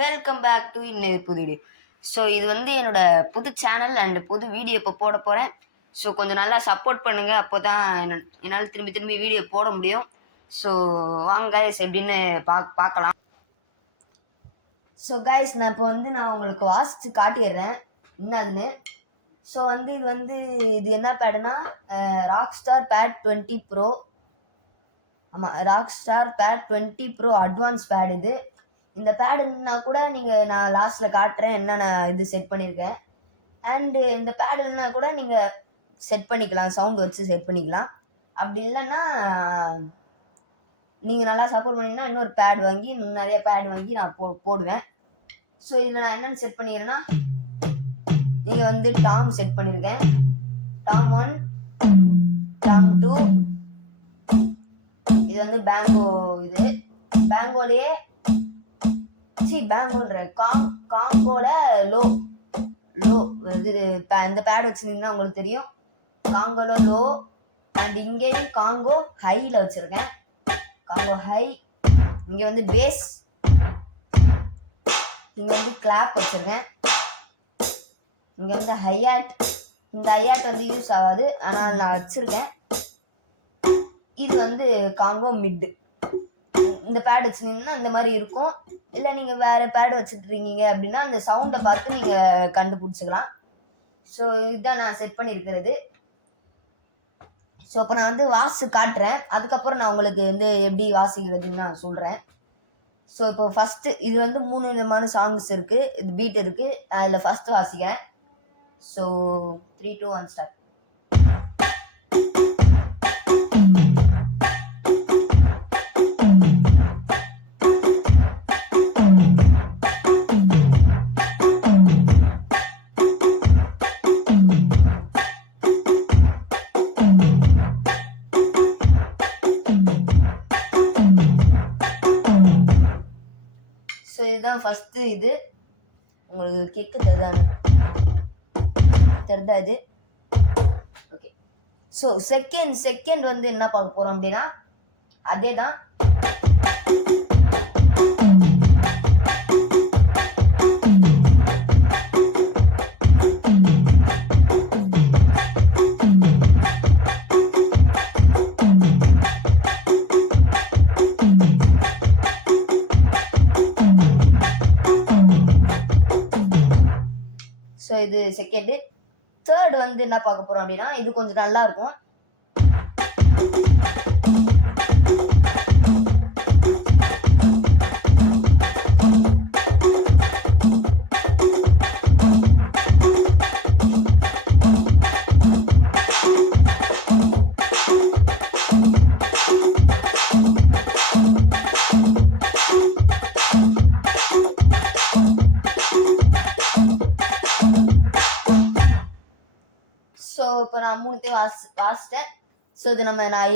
Welcome back to இன்னொரு புது video. So இது வந்து என்னோட புது சேனல் அண்ட் புது வீடியோ இப்போ போட போகிறேன். ஸோ கொஞ்சம் நல்லா சப்போர்ட் பண்ணுங்கள், அப்போ தான் என்னால் திரும்பி வீடியோ போட முடியும். ஸோ வாங்க கைஸ் எப்படின்னு பார்க்கலாம். ஸோ கைஸ் நான் இப்போ நான் உங்களுக்கு வாசித்து காட்டிடுறேன் என்னதுன்னு. ஸோ இது என்ன பேடுனா ராக்ஸ்டார் பேட் 20 ப்ரோ. ஆமாம், rockstar pad 20 bro advance pad. இந்த பேடுன்னா கூட நான் லாஸ்ட்டில் காட்டுறேன் என்னென்ன இது செட் பண்ணியிருக்கேன். அண்டு இந்த பேடுன்னா கூட நீங்கள் செட் பண்ணிக்கலாம், சவுண்ட் வச்சு செட் பண்ணிக்கலாம். அப்படி இல்லைன்னா நீங்கள் நல்லா சப்போர்ட் பண்ணிங்கன்னா இன்னொரு பேட் வாங்கி நிறைய பேட் வாங்கி நான் போடுவேன். ஸோ இதில் நான் என்னென்னு செட் பண்ணிக்கிறேன்னா, நீங்கள் டாம் செட் பண்ணியிருக்கேன். டாம் 1, டாம் 2. இது பேங்கோ. இது பேங்கோலையே பேங்கோன்ற காங்கோல லோ இது இந்த பேட் வச்சுருந்தீங்கன்னா உங்களுக்கு தெரியும். காங்கோல லோ அண்ட் இங்கேயும் காங்கோ ஹையில் வச்சுருக்கேன். Congo high. இங்கே பேஸ், இங்கே கிளாப் வச்சுருக்கேன். இங்கே ஹையாட். இந்த ஹையாட் யூஸ் ஆகாது, ஆனால் நான் வச்சுருக்கேன். இது காங்கோ மிட். இந்த பேட் வச்சுருந்தீங்கன்னா இந்த மாதிரி இருக்கும். இல்லை நீங்கள் வேறு பேட் வச்சுட்ருக்கீங்க அப்படின்னா அந்த சவுண்டை பார்த்து நீங்கள் கண்டுபிடிச்சிக்கலாம். ஸோ இதுதான் நான் செட் பண்ணியிருக்கிறது. ஸோ இப்போ நான் வாசி காட்டுறேன், அதுக்கப்புறம் நான் உங்களுக்கு எப்படி வாசிக்கிறதுன்னு நான் சொல்கிறேன். ஸோ இப்போ ஃபஸ்ட்டு இது 3 விதமான சாங்ஸ் இருக்குது, இது பீட் இருக்குது. அதில் ஃபஸ்ட்டு வாசிக்கிறேன். So 3, 2, 1 start. இதுதான் ஃபஸ்ட்டு. இது உங்களுக்கு கேட்க தெரிதா இது? ஓகே. ஸோ செகண்ட் என்ன பார்க்க போகிறோம் அப்படின்னா அதே தான். ஸோ இது செகண்டு. தேர்டு என்ன பார்க்க போகிறோம் அப்படின்னா இது கொஞ்சம் நல்லா இருக்கும். ஸோ இப்போ நான் 3த்தையும் வாசிட்டேன். ஸோ இது நான்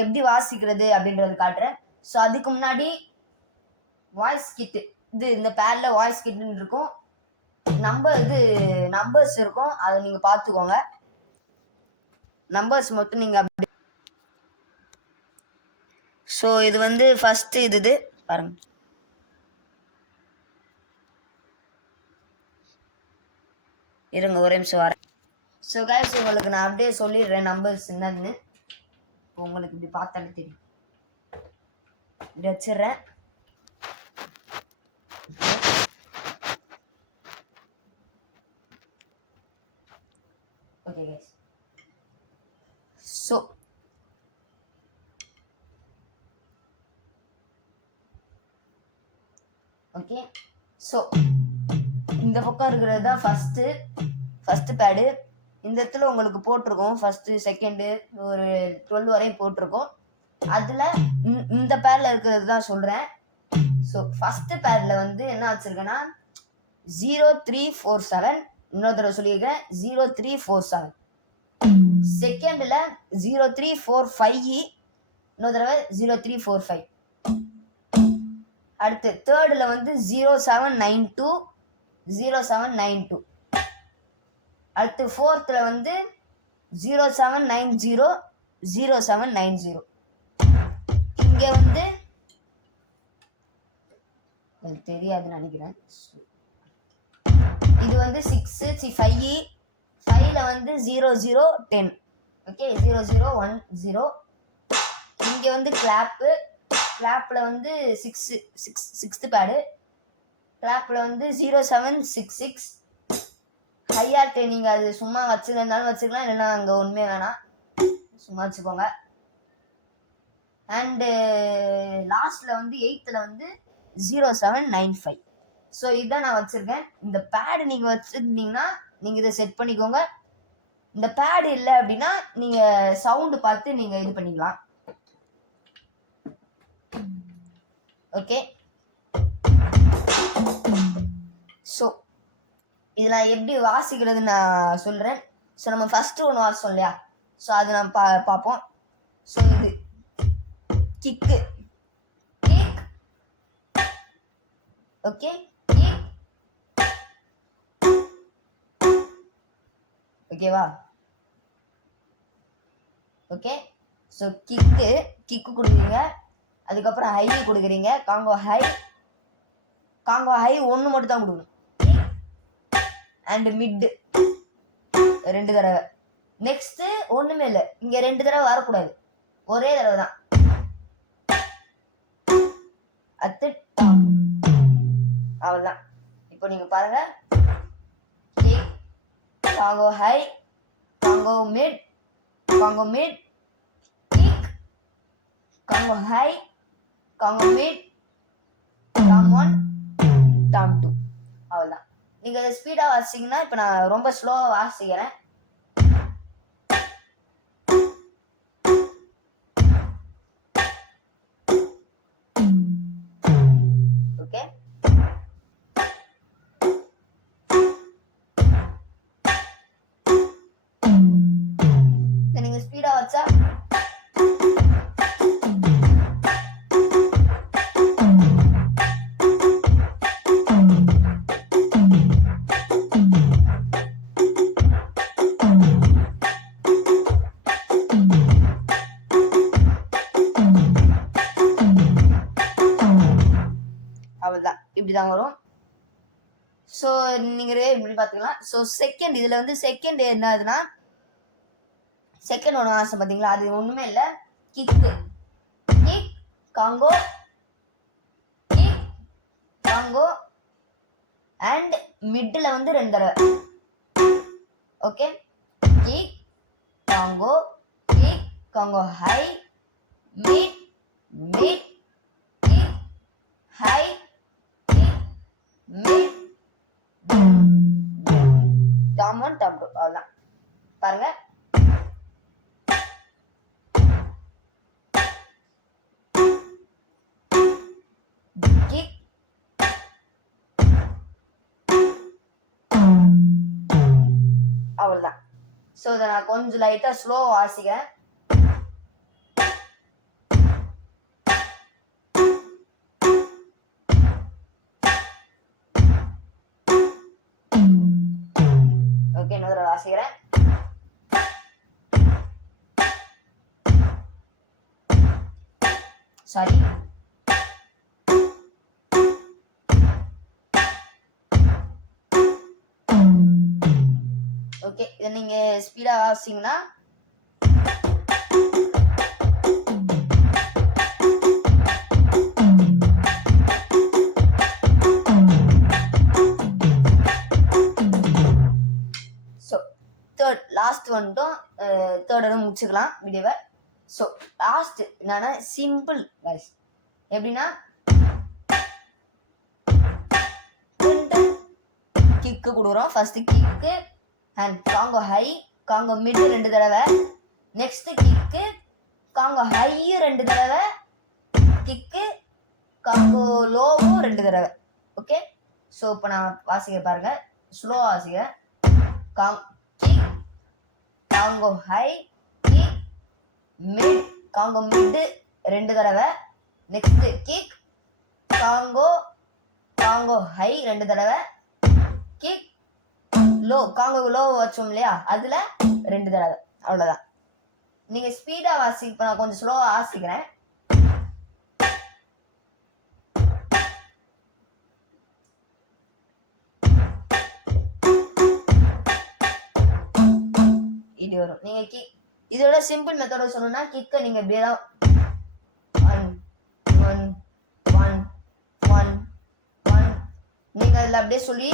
எப்படி வாசிக்கிறது அப்படின்றது காட்டுறேன். ஸோ அதுக்கு முன்னாடி வாய்ஸ் கிட்டு, இந்த பேடில் வாய்ஸ் கிட்டுன்னு இருக்கும். நம்பர்ஸ் இருக்கும், அதை நீங்கள் பார்த்துக்கோங்க. நம்பர்ஸ் மட்டும் நீங்கள் அப்படி. ஸோ இது ஃபஸ்ட்டு இது பாருங்க. இருங்க ஒரே நிமிஷம் வரேன். ஸோ கைஸ் உங்களுக்கு நான் அப்படியே சொல்லிடுறேன் நம்பர்ஸ் என்னதுன்னு. இப்போ உங்களுக்கு இப்படி பார்த்தாலே தெரியும். இப்படி வச்சிடுறேன். Okay guys. So okay. So இந்த பக்கம் இருக்கிறது தான் ஃபஸ்ட்டு பேடு. இந்த இடத்துல உங்களுக்கு போட்டிருக்கோம் ஃபஸ்ட்டு செகண்டு ஒரு 12 வரையும் போட்டிருக்கோம். அதில் இந்த பேரில் இருக்கிறது தான் சொல்கிறேன். ஸோ ஃபஸ்ட்டு பேரில் என்ன வச்சுருக்கேன்னா 0347. இன்னொரு தடவை சொல்லியிருக்கேன் 0347. செகண்டில் 0345. இன்னொரு தடவை 0345. அடுத்து தேர்டில் 0792. 0792. அடுத்து ஃபோர்த்தில் 0790. 0790. இங்கே எனக்கு தெரியாதுன்னு நினைக்கிறேன். இது வந்து 6 5 5ல வந்து 0 0 10. ஓகே 0 0 1 0. இங்க வந்து கிளாப்ல வந்து 6th பேடு. கிளாப்ல வந்து 0 7 6 6. ஹையார்ட் நீங்க அது சும்மா வச்சுருந்தாலும் வச்சுக்கலாம், இல்லைன்னா அங்க ஒண்ணுமே வேணாம், சும்மா வச்சுக்கோங்க. அண்டு லாஸ்ட்ல வந்து 8th வந்து 0 7 9 5. ஸோ இதான் நான் வச்சிருக்கேன். இந்த பேடு நீங்க வச்சிருந்தீங்கன்னா நீங்க இதை செட் பண்ணிக்கோங்க. இந்த பேடு இல்லை அப்படின்னா நீங்க சவுண்டு பார்த்து நீங்க இது பண்ணிக்கலாம். ஓகே ஸோ இது நான் எப்படி வாசிக்கிறதுன்னு நான் சொல்றேன். ஸோ நம்ம ஃபர்ஸ்ட் ஒன்று வாசிச்சோம் இல்லையா, ஸோ அது நம்ம பார்ப்போம். ஸோ இது கிக்கு கிக். Okay kick. ஓகேவா? ஓகே ஸோ கிக்கு கொடுக்குறீங்க, அதுக்கப்புறம் ஹை கொடுக்குறீங்க. காங்கோ ஹை ஒன்று மட்டும் தான் கொடுக்கணும். அண்ட் மிட் 2 தடவை. நெக்ஸ்ட் ஒண்ணுமே இல்லை, இங்க 2 தடவை வரக்கூடாது, ஒரே தடவை தான். அவ்வளவுதான். இப்போ நீங்க பாருங்க, Congo high, Congo mid, kick, காங்கோ ஹை, காங்கோ மிட், டாம் 1, டாம் 2. அவ்வளவுதான். நீங்க இதை ஸ்பீடா வாசிங்கன்னா, இப்ப நான் ரொம்ப ஸ்லோவா வாசிக்கிறேன். ஓகே நீங்க ஸ்பீடா வச்சா அவ்வளவுதான், இப்படிதான் வரும். ஸோ நீங்க இப்படி பார்த்துக்கலாம். ஸோ செகண்ட், இதுல வந்து செகண்ட் என்னதுன்னா, செகண்ட் ஒன்று ஆசை பார்த்தீங்களா, அது ஒண்ணுமே இல்லை, கிக்கு கிக் காங்கோ கிக் காங்கோ அண்ட் மிட்ல வந்து 2 தடவை. ஓகே கிக் காங்கோ high mid kick high mid டாம் 1 டாம் 2. அவ்வளவுதான். பாருங்க, கிக் அவ்வளவுதான். ஸோ இதை நான் கொஞ்சம் லைட்டா ஸ்லோ வாசிக்கிறேன். ஓகே இன்னொரு வாசிக்கிறேன். சாரி. ஓகே இதை நீங்க ஸ்பீடா வாசிங்கன்னா லாஸ்ட் வந்துட்டோம். தேர்ட் வந்து முடிச்சுக்கலாம் வீடியோவை. ஸோ லாஸ்ட் என்னன்னா சிம்பிள் கைஸ். எப்படின்னா கிக்கு கொடுக்குறோம். First kick and Congo high, Congo mid 2 தடவை. நெக்ஸ்ட் கிக்கு காங்கோ ஹை 2 தடவை, கிக்கு காங்கோ லோவும் 2 தடவை. ஓகே ஸோ இப்போ நான் வாசிக்க பாருங்க, ஸ்லோ வாசிக்கிறேன். கிக் காங்கோ high kick mid, Congo mid 2 தடவை. நெக்ஸ்ட் கிக் காங்கோ ஹை 2 தடவை, கிக் லோ காங்கோ லோ வச்சோம் இல்லையா, அதுல 2 தடவை. அவ்வளவுதான். நீங்க ஸ்பீடா வாசிக்க, நான் கொஞ்சம் ஸ்லோவா வாசிக்கிறேன். வரும். நீங்கள் இதோட சிம்பிள் மெத்தடை சொல்லணும்னா கிக்கை நீங்கள் இப்படியே தான் 1 1 1 1 1 நீங்கள் அதில் அப்படியே சொல்லி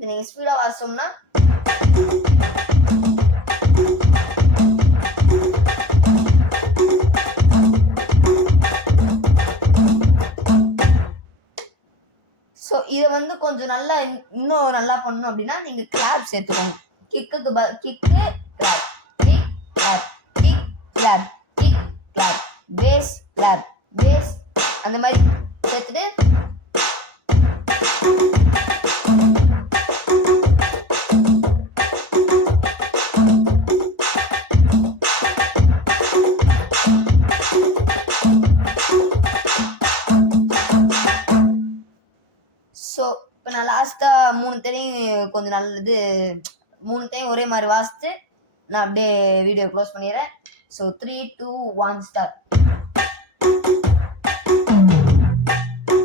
நீங்கள் ஸ்பீடாக வாசிச்சோம்னா ஸோ இதை வந்து கொஞ்சம் நல்லா இன்னும் நல்லா பண்ணணும் அப்படின்னா நீங்கள் கிளாப் சேர்த்துக்கோங்க. Kick clap, kick clap, kick clap, kick clap, bass clap, bass அந்த மாதிரி சேர்த்துட்டு ஸோ இப்போ நான் லாஸ்ட்டாக 3 டைம் கொஞ்சம் நல்லது 3 டைம் ஒரே மாதிரி வாசித்து நான் அப்படியே வீடியோ க்ளோஸ் பண்ணிடுறேன். So 3 2 1 start.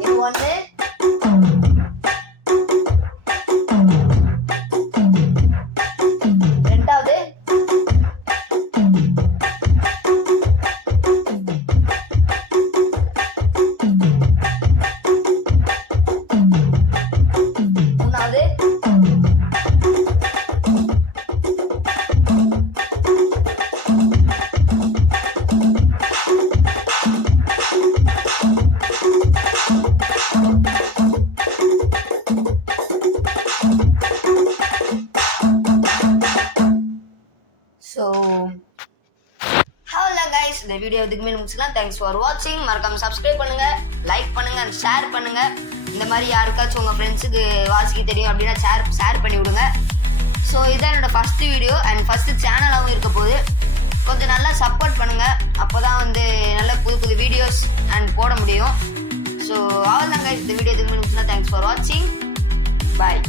இது 1 ரெண்டாவது மூணாவது ஸோ ஹலோ கைஸ், இந்த வீடியோ இதுக்கு மேலே முடிச்சுக்கலாம். தேங்க்ஸ் ஃபார் வாட்சிங். மறக்காம சப்ஸ்கிரைப் பண்ணுங்க, லைக் பண்ணுங்க, ஷேர் பண்ணுங்க. இந்த மாதிரி யாருக்காச்சும் உங்கள் ஃப்ரெண்ட்ஸுக்கு வாசிக்க தெரியும் அப்படின்னா ஷேர் பண்ணி விடுங்க. ஸோ இதான் என்னோட ஃபஸ்ட்டு வீடியோ அண்ட் ஃபஸ்ட்டு சேனலாகவும் இருக்க போது கொஞ்சம் நல்லா சப்போர்ட் பண்ணுங்கள். அப்போ தான் வந்து நல்ல புது வீடியோஸ் அண்ட் போட முடியும். ஸோ அவ்வளோதாங்க, இந்த வீடியோ இதுக்கு மேலே முடிச்சுன்னா தேங்க்ஸ் ஃபார் வாட்சிங். பாய்.